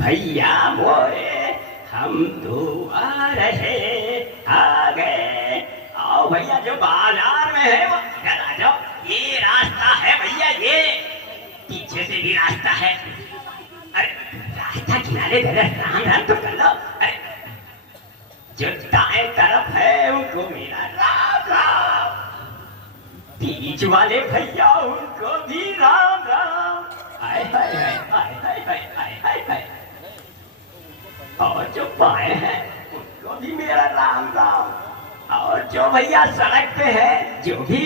भैया मोरे, हम तो आ रहे, आ गए। आओ भैया, जो बाजार में है वो इधर आ जाओ। ये रास्ता है भैया, ये पीछे से भी रास्ता है। अरे रास्ता किनारे राम राम तो कर लो। अरे जो दाएं तरफ है उनको मेरा राम राम, बीच वाले भैया उनको भी राम राम। हाय हाय हाय हाय हाय हाय हाय हाय हाय। और जो बाएं हैं उनको भी मेरा राम राम। और जो भैया सड़क पे है, जो भी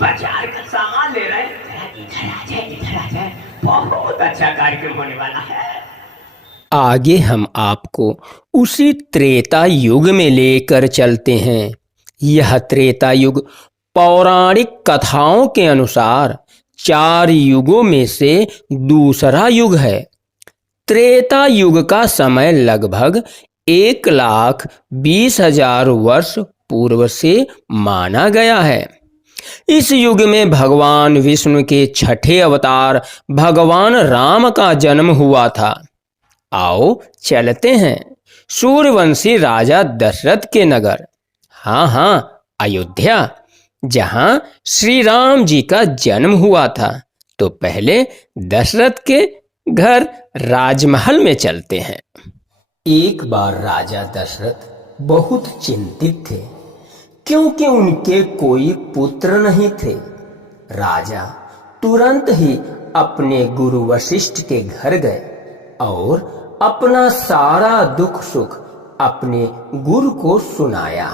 बाजार का सामान ले रहे हैं, इधर आ जाए, इधर आ जाए। बहुत अच्छा कार्यक्रम होने वाला है। आगे हम आपको उसी त्रेता युग में लेकर चलते हैं। यह त्रेता युग पौराणिक कथाओं के अनुसार 4 युगों में से दूसरा युग है। त्रेता युग का समय लगभग 1,20,000 वर्ष पूर्व से माना गया है। इस युग में भगवान विष्णु के छठे अवतार भगवान राम का जन्म हुआ था। आओ चलते हैं सूर्यवंशी राजा दशरथ के नगर, हाँ अयोध्या, जहाँ श्री राम जी का जन्म हुआ था। तो पहले दशरथ के घर राजमहल में चलते हैं। एक बार राजा दशरथ बहुत चिंतित थे, क्योंकि उनके कोई पुत्र नहीं थे। राजा तुरंत ही अपने गुरु वशिष्ठ के घर गए और अपना सारा दुख सुख अपने गुरु को सुनाया।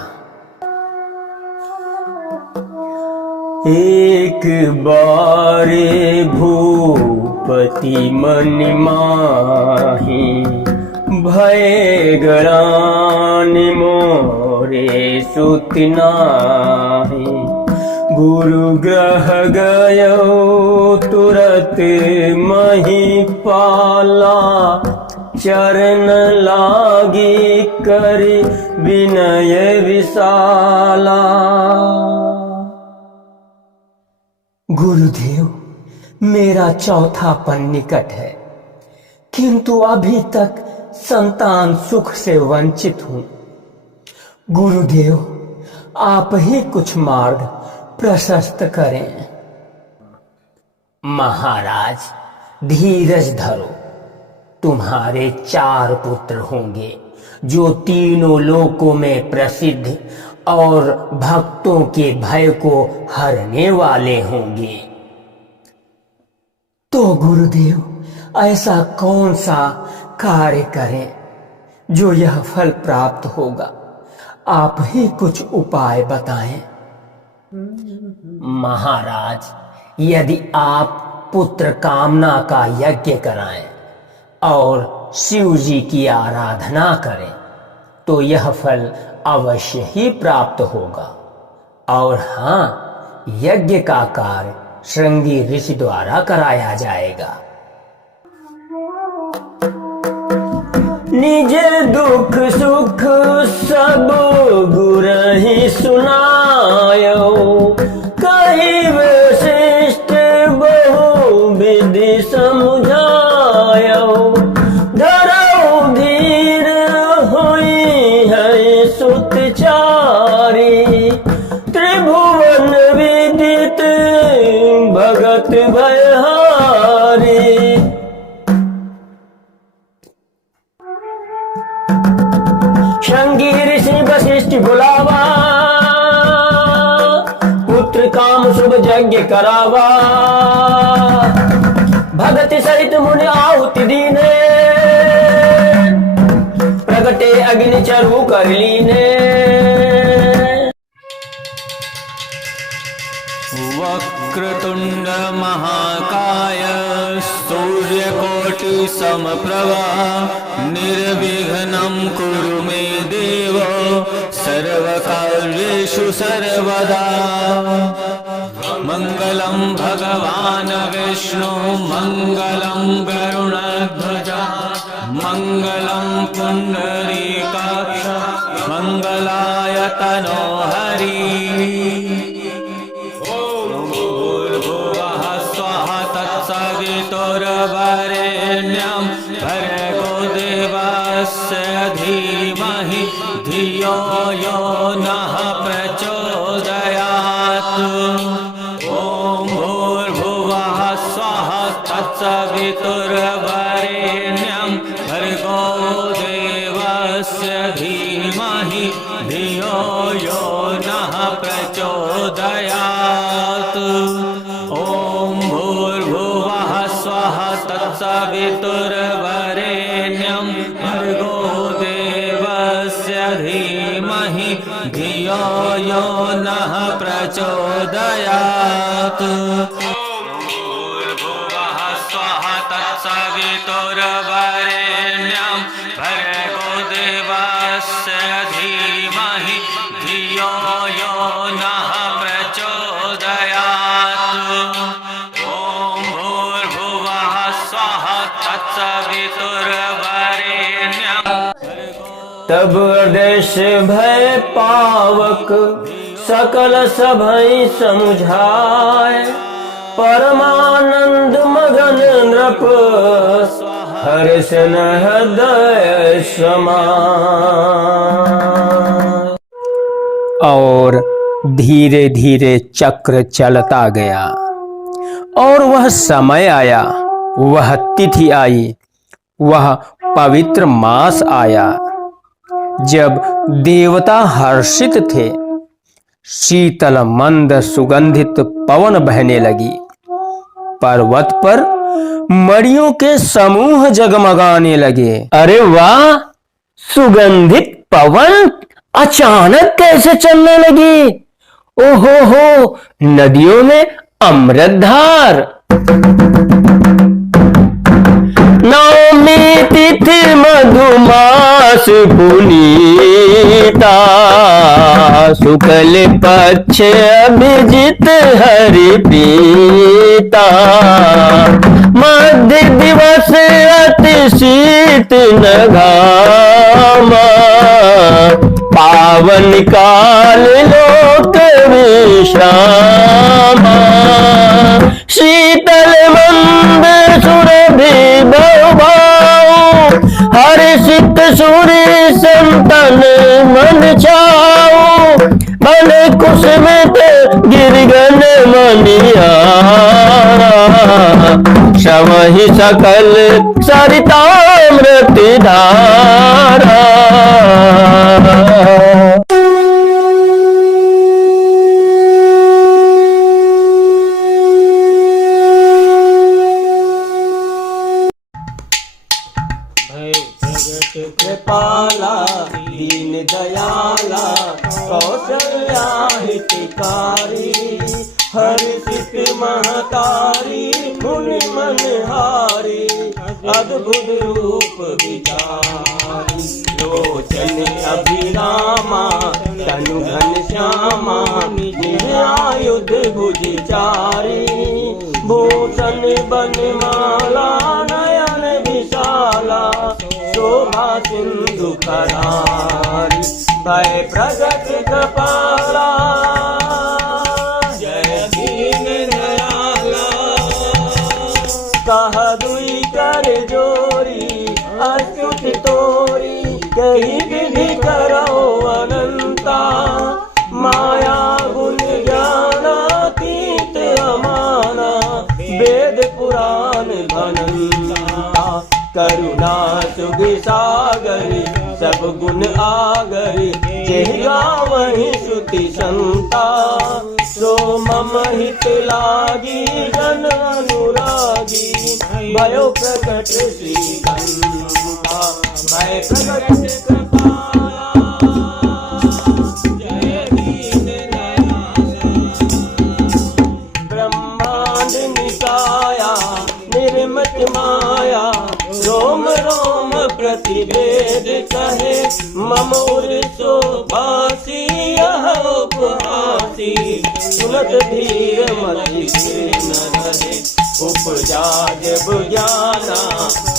एक बारे भूपति मन माही, भय गरान मोरे सुत नाहि। गुरु ग्रह गयो तुरत महिपाला, चरण लागी कर विनय विशाला। गुरुदेव, मेरा चौथापन निकट है, किंतु अभी तक संतान सुख से वंचित हूं। गुरुदेव, आप ही कुछ मार्ग प्रशस्त करें। महाराज, धीरज धरो। तुम्हारे 4 पुत्र होंगे, जो तीनों लोकों में प्रसिद्ध और भक्तों के भय को हरने वाले होंगे। तो गुरुदेव, ऐसा कौन सा कार्य करें जो यह फल प्राप्त होगा? आप ही कुछ उपाय बताएं। महाराज, यदि आप पुत्र कामना का यज्ञ कराएं और शिव जी की आराधना करें, तो यह फल अवश्य ही प्राप्त होगा। और हाँ, यज्ञ का कार्य श्रृंगी ऋषि द्वारा कराया जाएगा। निज दुख सुख सब गुरहि सुनायो, कहि वशिष्ठ बहु विधि समझायो। धरौ धीर होई है सुतचारी, त्रिभुवन विदित भगत भयहारी। श्रृंगी ऋषि वशिष्ठ बुलावा, पुत्र काम शुभ यज्ञ करावा। भगति सहित मुनि आहुति दीने, प्रगटे अग्नि चरु कर लीने। वक्रतुंड महाकाय सूर्यकोटि समप्रभा, निर्विघ्नं कुरु मे देव सर्वकार्येषु सर्वदा। मंगलं भगवान विष्णु मंगलं गरुड़ध्वज, मंगलं पुंडरीकाक्ष मंगलाय तनो हरि। भूर्भुवः स्वः तत्सवितुर्वरेण्यं भर्गो धीमहि धियो यो नः प्रचोदयात्। ॐ भूर्भुवः स्वः तत्सवितुर्वरेण्यं भर्गो देवस्य धीमहि धियो यो नः प्रचोदयात्। ॐ भूर्भुवः स्वः तत्सवितुर्वरेण्यं भर्गो देवस्य धीमहि धियो यो नः प्रचोदयात्। भूर्भुवः स्वः तत्सवितुर्वरेण्यं भर्गो देवस्य धीमहि धियो यो नः प्रचोदयात्। ॐ भूर्भुवः स्वः तत्सवितुर्वरेण्यं। तब देश भय पावक सकल सभै समुझाय, परमानंद मगन नृप हर्ष न हृदय समाय। और धीरे धीरे चक्र चलता गया और वह समय आया, वह तिथि आई, वह पवित्र मास आया जब देवता हर्षित थे। शीतल मंद सुगंधित पवन बहने लगी, पर्वत पर मड़ियों के समूह जगमगाने लगे। अरे वाह, सुगंधित पवन अचानक कैसे चलने लगी? ओहो हो, नदियों में अमृत धार। नवमी तिथि मधुमास पुनीता, शुक्ल पक्ष अभिजित हरि पीता। मध्य दिवस अति शीत न घामा, पावन काल लोक विश्रामा। शीतल मंद सुरभि बहुभाऊ, हर्षित सूर्य संतन मन छाऊ। मन कुसुमित गिरगन मनियारा, शवहि सकल सरितामृत धारा। कृपाला दीन दयाला कौशल्या हितकारी, हर्षित महतारी मुनि मनहारी। अद्भुत रूप विचारी, लोचन अभिरामा तनु घनश्यामा। आयुध भुजचारी, भूषण बनमाला नयन विशाला। शोभा सिंधु करारी, भय प्रगट कपाला। जय दीन दयाला, कहा दुई कर जोरी अच्युत तोरी। कही विधि करो अनंता, माया गुण ज्ञानातीत अमाना। वेद पुराण भनंता, करुणा सुख सागरी। सब गुण आगरी, जेगा वही श्रुति संता। सो मम हित लागी जन अनुरागी, भयो प्रकट श्रीकंठा। भय प्रकट कृपाला, जय दीन दयाला। ब्रह्मांड निकाया निर्मत माया, रोम रोम प्रतिवेद कहे। मम उर्सो भासी यह उपहासी, सुनत धीर मति न रहे। उपजा जब ज्ञाना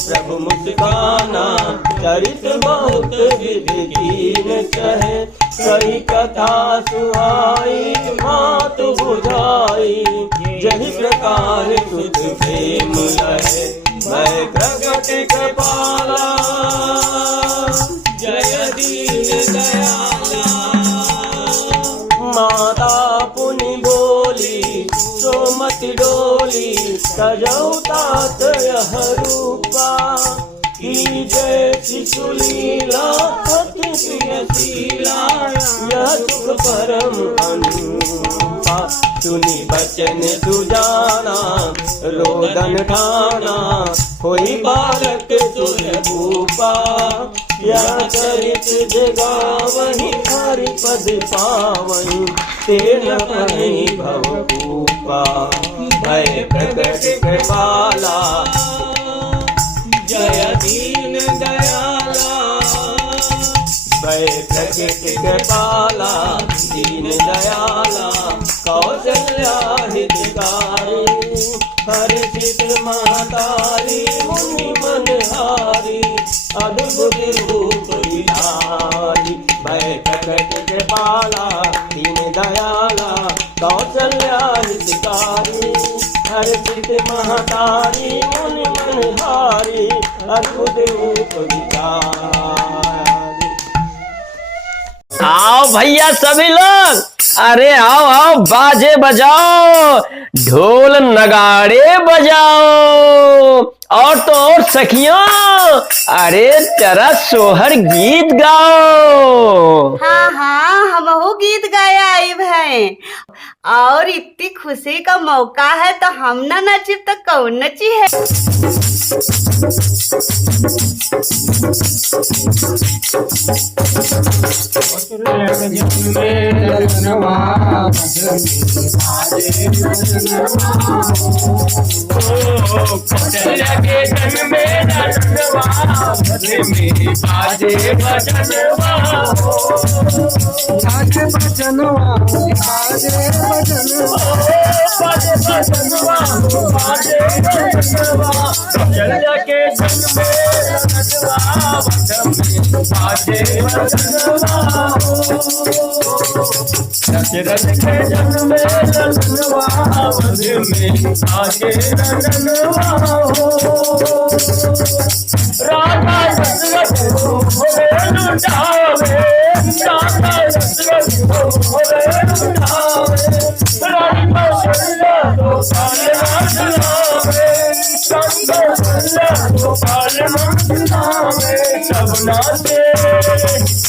प्रभु मुस्काना, चरित बहुत विधि कीन कहे। कही कथा सुहाई मातु बुझाई, जहि प्रकार सुध प्रेम लहे। भय प्रगट कृपाला, रूपा की जैसी सुलीला अति प्रियशीला यह सुख परम अनुपा सुनी बचन सुजाना रोदन ठाना होई बालक तुर भूपा यह चरित जगावहि हरि पद पावहि तेन पहि भव भूपा भय प्रकट कृपाला जय दीन दयाला भय प्रकट कृपाला दीन दयाला कौशल्या हितकारी हर्षित महतारी मुनि मनहारी अद्भुत रूप विहारी भय प्रकट कृपाला दीन दयाला कौशल्या हितकारी हर्षित महतारी मुनि मनहारी अद्भुत रूप विहारी। आओ भैया सभी लोग, अरे आओ आओ बाजे बजाओ, ढोल नगाड़े बजाओ, और तो और सखियों अरे जरा सोहर गीत गाओ। हाँ हाँ हमहू गीत गाया आइब है और इतनी खुशी का मौका है तो हम ना नची तो कौन नची है।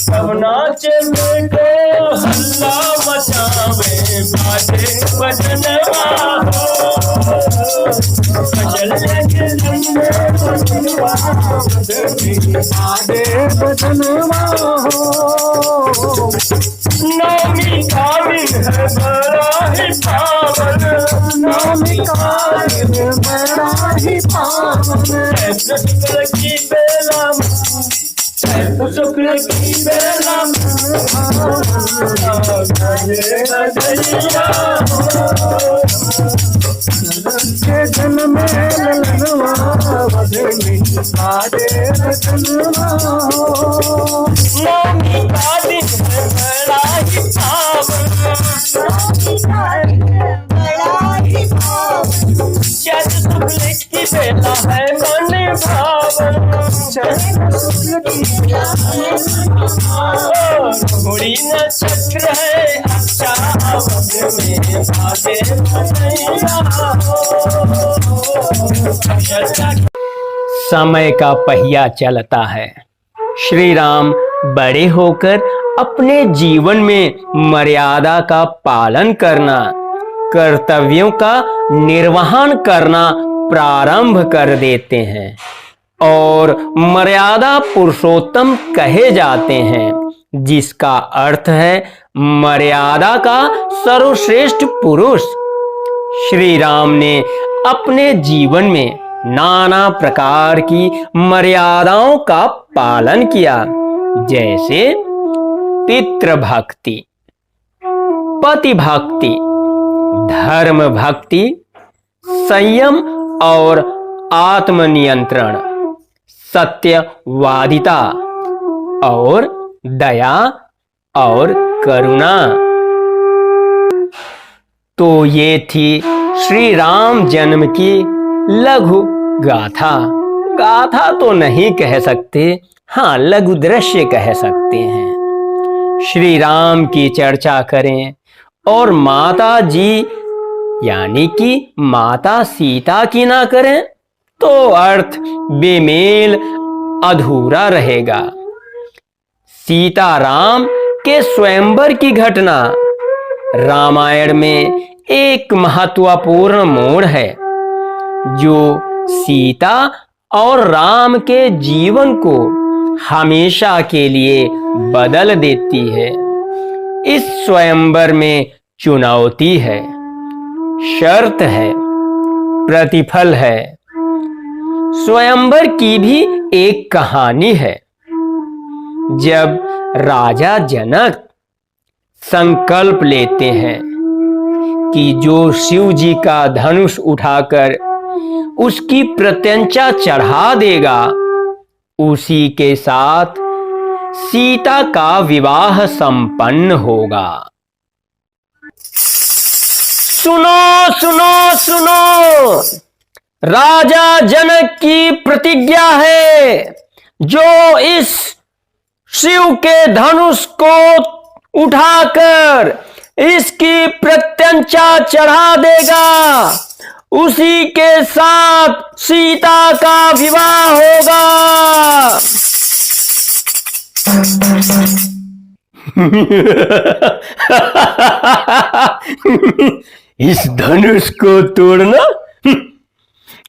सब नाचे बेटो हल्ला मचावे बाजे बजनवा चल के जन्मे बजनवा बाजे बजनवा नौमी कामिन है बड़ा ही पावन नौमी कामिन है बड़ा ही पावन ऐसे शुक्र की बेला शुक्र की बेला के जन्म में ललनवा बदली आदे रतनवा नौमी का दिन है बड़ा ही पावन चैत शुक्ल की बेला है मन भावन घोड़ी नक्षत्र है अच्छा अवध में भागे समय का पहिया चलता है। श्री राम बड़े होकर अपने जीवन में मर्यादा का पालन करना, कर्तव्यों का निर्वहन करना प्रारंभ कर देते हैं और मर्यादा पुरुषोत्तम कहे जाते हैं, जिसका अर्थ है मर्यादा का सर्वश्रेष्ठ पुरुष। श्री राम ने अपने जीवन में नाना प्रकार की मर्यादाओं का पालन किया, जैसे पितृभक्ति, पति भक्ति, धर्म भक्ति, संयम और आत्मनियंत्रण, सत्यवादिता और दया और करुणा। तो ये थी श्री राम जन्म की लघु गाथा। गाथा तो नहीं कह सकते, हाँ लघु दृश्य कह सकते हैं। श्री राम की चर्चा करें और माता जी यानी कि माता सीता की ना करें, तो अर्थ बेमेल अधूरा रहेगा। सीताराम के स्वयंवर की घटना रामायण में एक महत्वपूर्ण मोड़ है, जो सीता और राम के जीवन को हमेशा के लिए बदल देती है। इस स्वयंवर में चुनौती है, शर्त है, प्रतिफल है। स्वयंवर की भी एक कहानी है। जब राजा जनक संकल्प लेते हैं कि जो शिव जी का धनुष उठाकर उसकी प्रत्यंचा चढ़ा देगा, उसी के साथ सीता का विवाह संपन्न होगा। सुनो सुनो सुनो, राजा जनक की प्रतिज्ञा है, जो इस शिव के धनुष को उठाकर इसकी प्रत्यंचा चढ़ा देगा, उसी के साथ सीता का विवाह होगा। इस धनुष को तोड़ना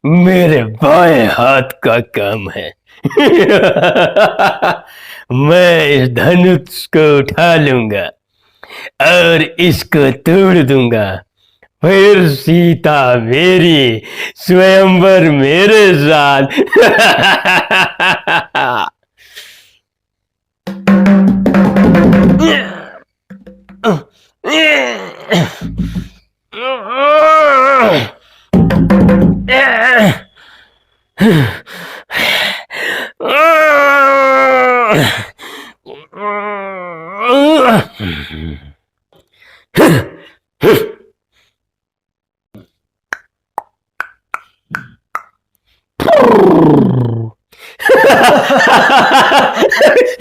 मेरे बाएं हाथ का काम है। मैं इस धनुष को उठा लूंगा और इसको तोड़ दूंगा, फिर सीता मेरी, स्वयंवर मेरे साथ।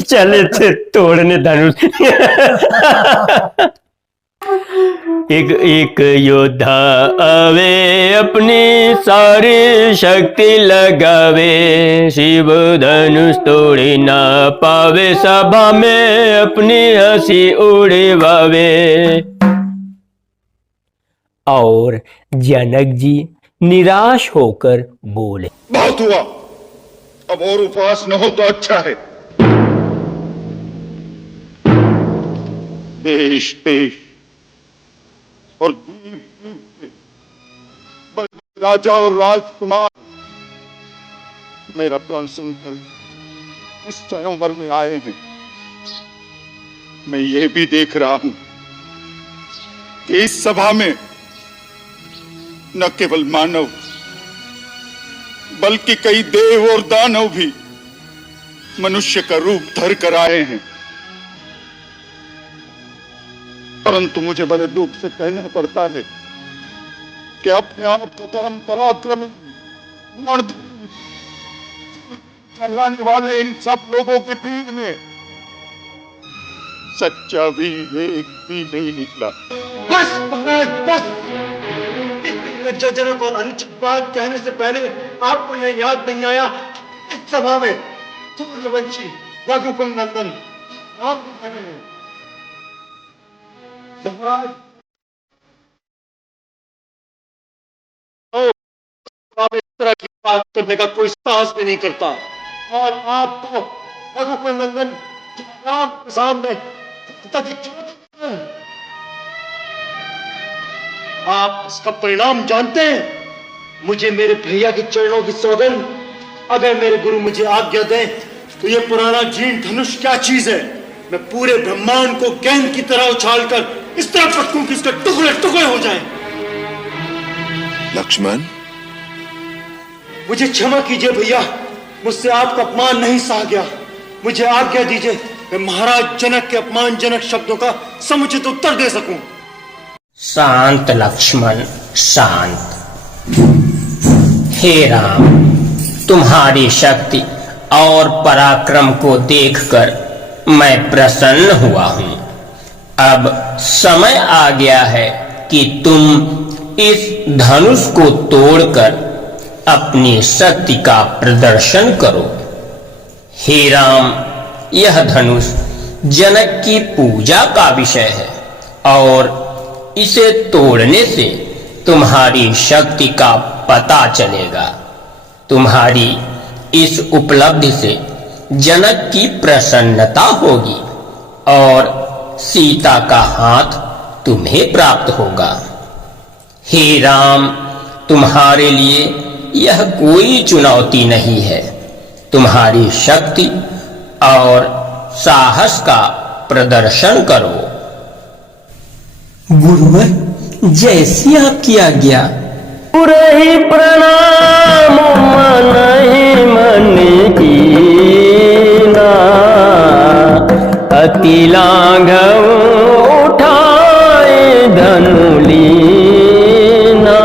चले थे तोड़ने धनुष। एक एक योद्धा आवे, अपनी सारी शक्ति लगावे, शिव धनुष तोड़ी ना पावे, सभा में अपनी हंसी उड़वावे। और जनक जी निराश होकर बोले, बहुत हुआ, अब और उपवास न हो तो अच्छा है। देश देश और राजा और राजकुमार मेरा प्राण सुनकर इस स्वयंवर में आए हैं। मैं ये भी देख रहा हूं कि इस सभा में न केवल मानव बल्कि कई देव और दानव भी मनुष्य का रूप धर कर आए हैं। परंतु मुझे बड़े दुख से कहना पड़ता है कि अपने आप को परम पराक्रमी चलाने वाले इन सब लोगों के बीच में सच्चा भी एक भी नहीं निकला। बस बस, लज्जाजनक और अनुचित बात कहने से पहले आपको यह याद नहीं आया इस सभा में सूर्यवंशी रघुकुल नंदन आप इस तरह की बात करने का कोई साहस भी नहीं करता, और आप तो रघुकुल नंदन राम के सामने आप इसका परिणाम जानते हैं। मुझे मेरे भैया के चरणों की सौगंध, अगर मेरे गुरु मुझे आज्ञा दें तो ये पुराना जीर्ण धनुष क्या चीज है। मैं पूरे ब्रह्मांड को गेंद की तरह उछालकर इस तरह पटकूं कि इसके टुकड़े टुकड़े हो जाएं। लक्ष्मण, मुझे क्षमा कीजिए भैया, मुझसे आपका अपमान नहीं सहा गया। मुझे आज्ञा दीजिए मैं महाराज जनक के अपमानजनक शब्दों का समुचित उत्तर दे सकूं। शांत लक्ष्मण, शांत। हे राम, तुम्हारी शक्ति और पराक्रम को देखकर मैं प्रसन्न हुआ हूं। अब समय आ गया है कि तुम इस धनुष को तोड़कर अपनी शक्ति का प्रदर्शन करो। हे राम, यह धनुष जनक की पूजा का विषय है और इसे तोड़ने से तुम्हारी शक्ति का पता चलेगा। तुम्हारी इस उपलब्धि से जनक की प्रसन्नता होगी और सीता का हाथ तुम्हें प्राप्त होगा। हे राम, तुम्हारे लिए यह कोई चुनौती नहीं है। तुम्हारी शक्ति और साहस का प्रदर्शन करो। गुरुवर, जैसी आपकी आज्ञा। पुरहि प्रणाम मनहि मन कीना, अति लाघव उठाए धनु लीना।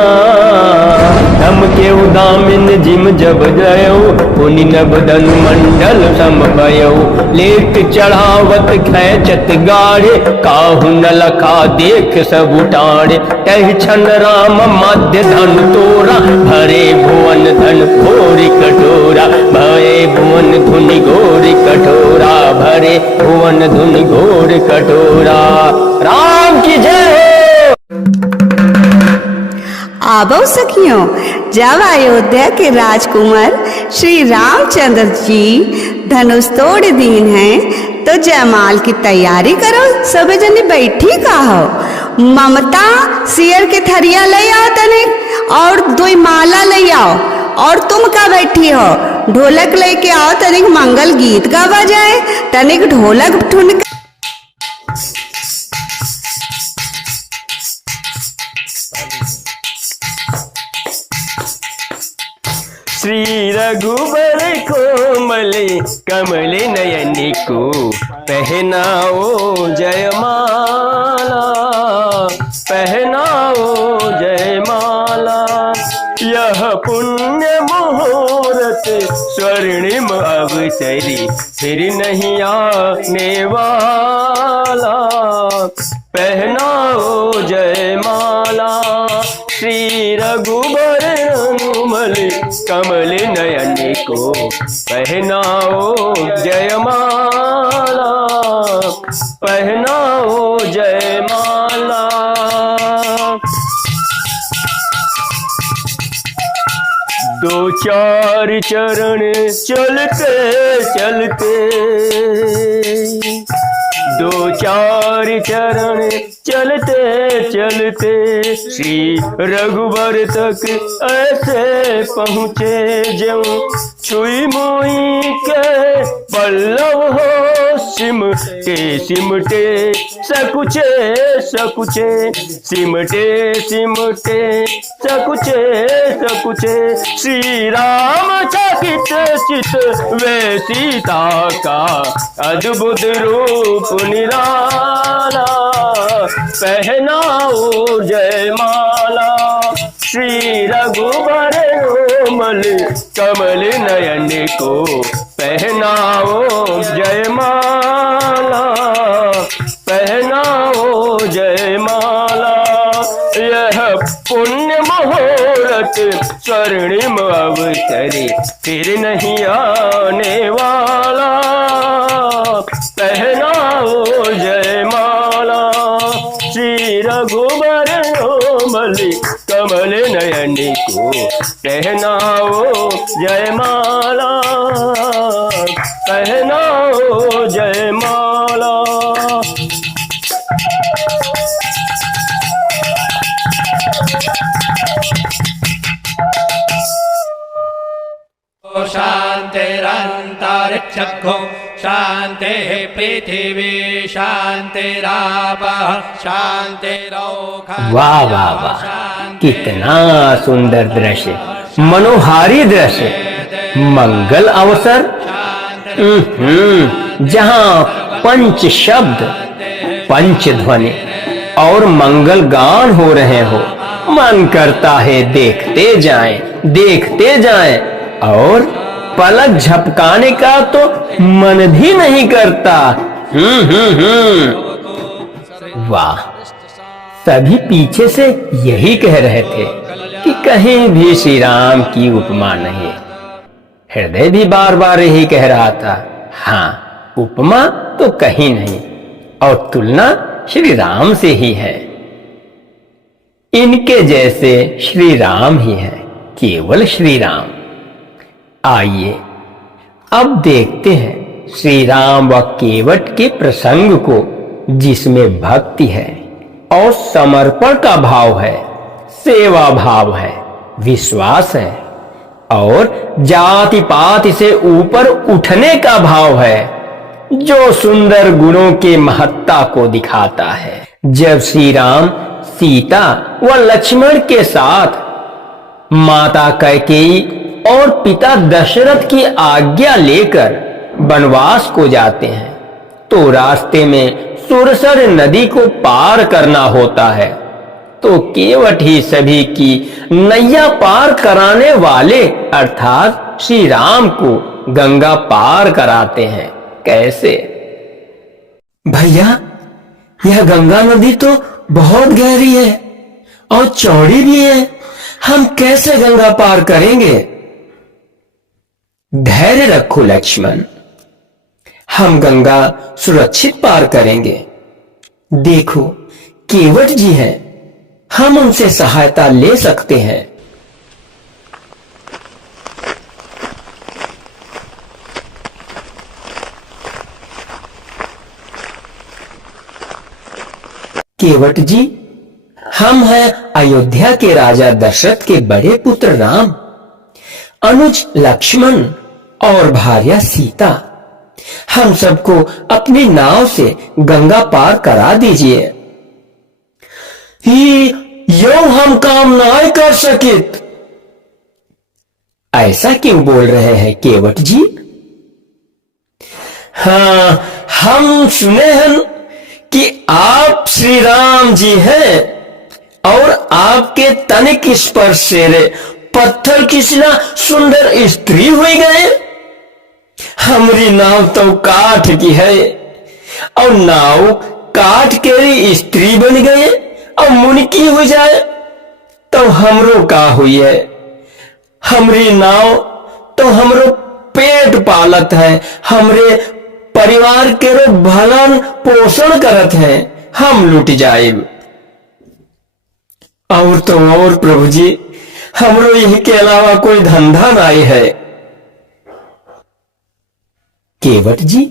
धम के उदामिन जिम जब जयो, पुनि नभ धनु मंडल समभयो। लेट चढ़ावत खैचत गाढ़े, काहू न लखा देख सब उठाड़े। तहि क्षण राम मध्य धन तोरा, भरे भुवन धन घोरी कठोरा। भरे भुवन धुनि घोरी कठोरा, भरे भुवन धुनि घोरी कठोरा। राम की जय। आबो सखियों, जब अयोध्या के राजकुमार श्री रामचंद्र जी धनुष तोड़ दीन हैं, तो जयमाल की तैयारी करो। सब जने बैठी का हो। ममता सियर के थरिया ले आओ तनिक, और दो माला ले आओ। और तुम का बैठी हो, ढोलक लेके आओ, तनिक मंगल गीत गावा जाए। तनिक ढोलक ठुनक। श्री रघुबर कोमल कमल नयन को, पहनाओ जयमाला, पहनाओ जयमाला। यह पुण्य मुहूर्त स्वर्णिम अवसरी, फिर नहीं आने वाला। पहनाओ जयमाला। श्री रघुबर कोमल कमल नयन को, पहनाओ जयमाला, पहनाओ जयमाला। दो चार चरण चलते चलते, दो चार चरण चलते चलते, श्री रघुबर तक ऐसे पहुँचे ज्यों छुई मुई के पल्लव हो सिमटे सिमटे, सकुचे सकुचे, सिमटे सिमटे, सकुचे सकुचे। श्री राम चकित चित वे सीता का, अद्भुत रूप निराला। पहनाओ जयमाला। श्री रघुबर कोमल कमल नयन को, पहनाओ जयमाला, पहनाओ जयमाला। यह पुण्य मुहूर्त स्वर्णिम अवसरी, फिर नहीं आने वाला। पहनाओ जयमाला। श्री रघुबर कोमल कमल नयन को, पहनाओ जयमाला, पहनाओ जयमाला। शान्तिरन्तरिक्षो शान्तिः पृथिवी शान्तिरापः शान्तिरौषधयः। वाह वाह वाह, कितना सुंदर दृश्य, मनोहारी दृश्य, मंगल अवसर। जहाँ पंच शब्द, पंच ध्वनि और मंगल गान हो रहे हो, मन करता है देखते जाएं, देखते जाएं, और पलक झपकाने का तो मन भी नहीं करता। वाह, सभी पीछे से यही कह रहे थे, कि कहीं भी श्री राम की उपमा नहीं। हृदय भी बार बार यही कह रहा था, हाँ उपमा तो कहीं नहीं और तुलना श्री राम से ही है। इनके जैसे श्री राम ही है, केवल श्री राम। आइए अब देखते हैं श्री राम व केवट के प्रसंग को, जिसमें भक्ति है और समर्पण का भाव है, सेवा भाव है, विश्वास है और जाति पाति से ऊपर उठने का भाव है, जो सुंदर गुणों के महत्ता को दिखाता है। जब श्री राम सीता व लक्ष्मण के साथ माता कैकेयी और पिता दशरथ की आज्ञा लेकर वनवास को जाते हैं, तो रास्ते में सुरसर नदी को पार करना होता है, तो केवट ही सभी की नैया पार कराने वाले अर्थात श्री राम को गंगा पार कराते हैं। कैसे? भैया, यह गंगा नदी तो बहुत गहरी है और चौड़ी भी है, हम कैसे गंगा पार करेंगे? धैर्य रखो लक्ष्मण, हम गंगा सुरक्षित पार करेंगे। देखो केवट जी हैं, हम उनसे सहायता ले सकते हैं। केवट जी, हम हैं अयोध्या के राजा दशरथ के बड़े पुत्र राम, अनुज लक्ष्मण और भार्या सीता। हम सबको अपनी नाव से गंगा पार करा दीजिए। यो हम काम नहीं कर सकित। ऐसा क्यों बोल रहे हैं केवट जी? हाँ, हम सुने हैं कि आप श्री राम जी हैं और आपके तनिक स्पर्श से पत्थर की सिला सुंदर स्त्री हुई गए। हमारी नाव तो काठ की है और नाव काठ के स्त्री बन गए और मुनकी हो जाए तो हमरो का हुई है। हमारी नाव तो हमरो पेट पालत है, हमरे परिवार के भलन पोषण करत है, हम लुट जाए। और तो और प्रभु जी, हमरो यही के अलावा कोई धंधा नहीं है। केवट जी,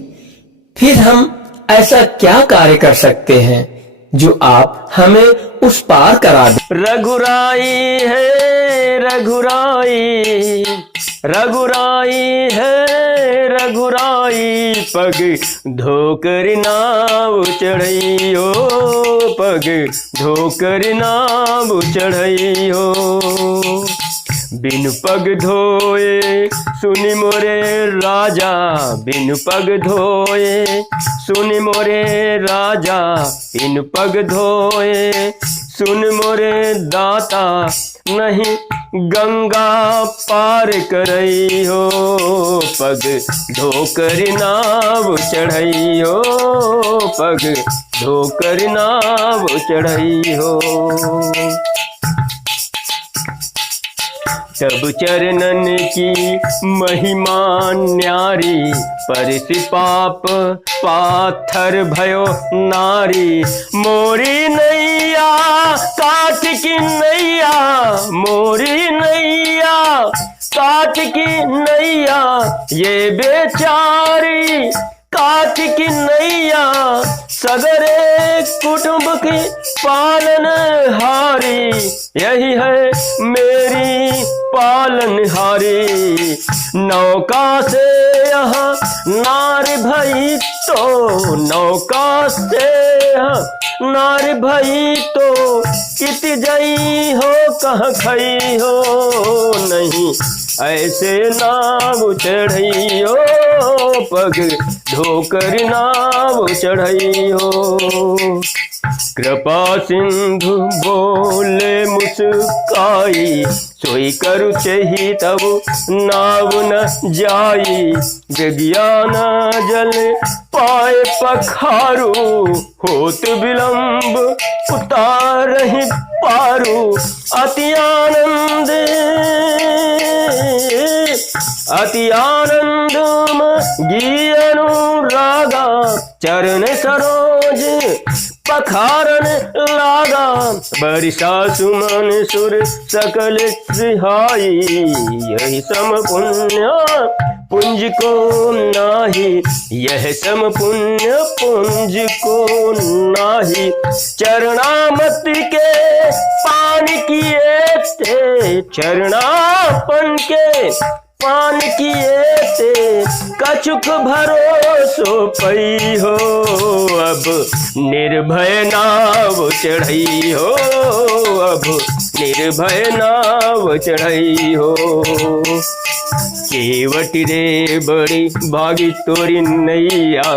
फिर हम ऐसा क्या कार्य कर सकते हैं जो आप हमें उस पार करा दें? रघुराई है रघुराई, रघुराई है रघुराई, पग धोकर नाव चढ़इयो, पग धोकर नाव चढ़इयो। बिन पग धोए सुनि मोरे राजा, बिन पग धोए सुनि मोरे राजा, बिन पग धोए सुन मोरे दाता, नहीं गंगा पार करइयो, पग धोकर नाव चढ़इयो, पग धोकर नाव चढ़इयो। तब चरणन की महिमा न्यारी, परसि पाप पाथर भयो नारी। मोरी नैया काठ की नैया, मोरी नैया काठ की नैया, ये बेचारी काठ की नैया, सगरे कुटुंब की पालन हारी, यही है मेरी पालन हारी। नौका से यहाँ नार भई तो, नौका से यहाँ नार भई तो, कित जई हो कहाँ खई हो, नहीं ऐसे नाव चढ़इयो, पग धोकर नाव चढ़इयो। कृपा सिंधु बोले मुस्काई, सोई करु चही तब नाव न जाई। विज्ञान जल पाए पखारू होत विलंब उतारहि पारू अति आनंद गी अनुरागा चरण सरोज पखारन लागा बरिसा सुमन सुर सकल सिहाई यही सम पुण्य पुंज को नाही यह सम पुण्य पुंज को नाही चरणामत के पान किए थे चरणापन के पान किए थे कछुक भरोसो पई हो अब निर्भय नाव चढ़ई हो अब निर्भय नाव चढ़ई हो केवट रे बड़ी भागी तोरी नैया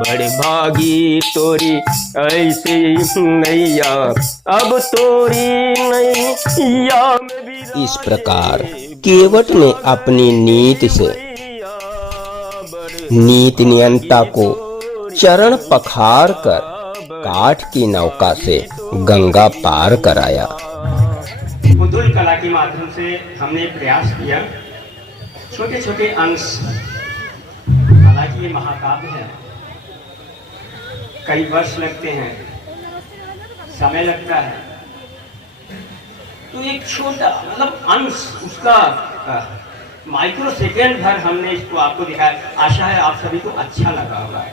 बड़े भागी तोरी ऐसी नैया अब तोरी नैया में भी इस प्रकार केवट ने अपनी नीति से नीति नियंता को चरण पखार कर काठ की नौका से गंगा पार कराया। पुतुल कला के माध्यम से हमने प्रयास किया छोटे छोटे अंश, हालांकि ये महाकाव्य है, कई वर्ष लगते हैं, समय लगता है, तो एक छोटा मतलब अंश उसका माइक्रो सेकेंड भर हमने इसको आपको दिखाया। आशा है आप सभी को अच्छा लगा होगा।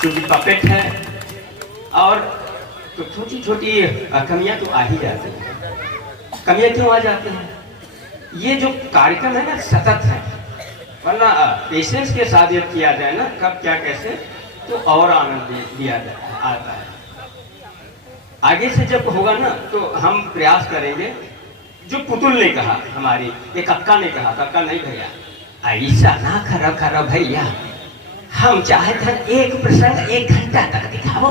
क्योंकि पपेट है और तो छोटी छोटी कमियां तो आ ही जाती हैं। कमियां क्यों आ जाती हैं? ये जो कार्यक्रम है ना सतत है, वरना पेशेंस के साथ ये किया जाए ना कब क्या कैसे तो और आनंद दिया आता है। आगे से जब होगा ना तो हम प्रयास करेंगे जो पुतुल ने कहा, हमारी एक अक्का ने कहा, अक्का नहीं भैया ऐसा ना करो भैया, हम चाहते हैं एक प्रसंग 1 घंटा तक दिखाओ।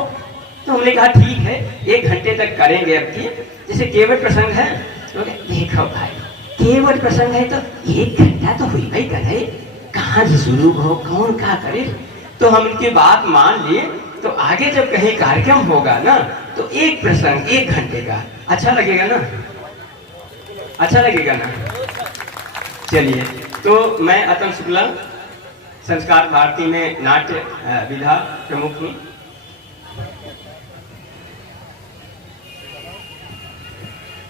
तो हमने कहा ठीक है 1 घंटे तक करेंगे। अब की जैसे केवट प्रसंग है तो देखो भाई केवट प्रसंग है तो 1 घंटा तो हुई भाई करे, कहाँ से शुरू हो कौन क्या करे। तो हम उनकी बात मान लिए। तो आगे जब कहीं कार्यक्रम होगा ना तो एक प्रसंग 1 घंटे का अच्छा लगेगा ना, अच्छा लगेगा ना। चलिए, तो मैं अतन शुक्ला संस्कार भारती में नाट्य विधा प्रमुख हूँ।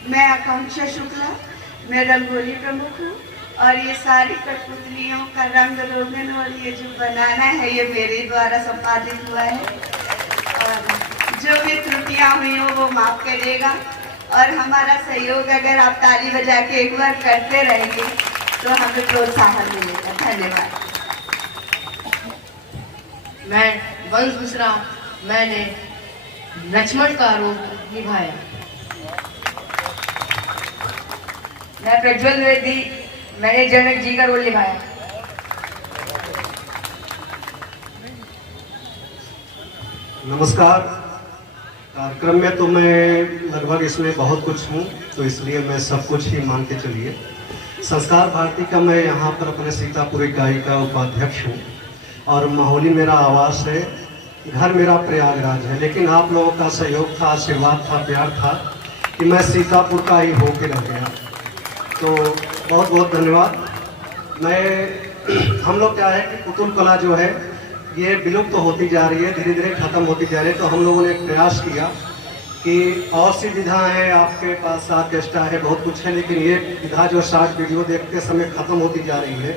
मैं आकांक्षा शुक्ला, मैं रंगोली प्रमुख हूँ और ये सारी कठपुतलियों का रंग रोगन और ये जो बनाना है ये मेरे द्वारा संपादित हुआ है। और जो भी त्रुटियाँ हुई हो वो माफ करिएगा और हमारा सहयोग अगर आप ताली बजा के एक बार करते रहेंगे तो हमें प्रोत्साहन मिलेगा। धन्यवाद। मैं वंश मिश्रा, मैंने लक्ष्मण का रोल निभाया। मैं प्रज्वल द्विवेदी, मैंने जनक जी का रोल निभाया। नमस्कार। कार्यक्रम में तो मैं लगभग इसमें बहुत कुछ हूँ, तो इसलिए मैं सब कुछ ही मान के चलिए। संस्कार भारती का मैं यहाँ पर अपने सीतापुर इकाई का उपाध्यक्ष हूँ और माहौली मेरा आवास है, घर मेरा प्रयागराज है। लेकिन आप लोगों का सहयोग था, आशीर्वाद था, प्यार था कि मैं सीतापुर का ही होके रह गया। तो बहुत बहुत धन्यवाद। हम लोग क्या है कि पुतुल कला जो है ये विलुप्त तो होती जा रही है, धीरे धीरे खत्म होती जा रही है। तो हम लोगों ने एक प्रयास किया कि और सी विधा है, आपके पास ऑर्केस्ट्रा है, बहुत कुछ है, लेकिन ये विधा जो शॉर्ट वीडियो देखते समय खत्म होती जा रही है।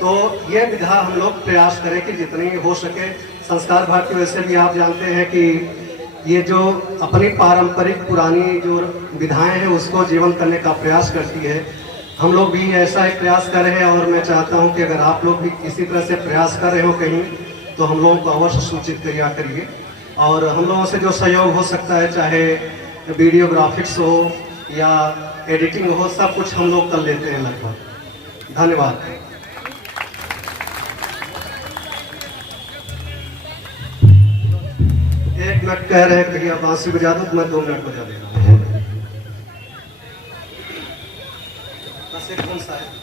तो ये विधा हम लोग प्रयास करें कि जितनी हो सके। संस्कार भारती वैसे भी आप जानते हैं कि ये जो अपनी पारंपरिक पुरानी जो विधाएं हैं उसको जीवन करने का प्रयास करती है। हम लोग भी ऐसा एक प्रयास कर रहे हैं और मैं चाहता हूं कि अगर आप लोग भी इसी तरह से प्रयास कर रहे हो कहीं तो हम लोगों को अवश्य सूचित किया करिए। और हम लोगों से जो सहयोग हो सकता है, चाहे वीडियोग्राफिक्स हो या एडिटिंग हो, सब कुछ हम लोग कर लेते हैं लगभग। धन्यवाद। एक मिनट कह रहे हैं भैया बांसुरी बजा दो, तो मैं 2 मिनट बजा देता हूँ। बस एक कौन सा है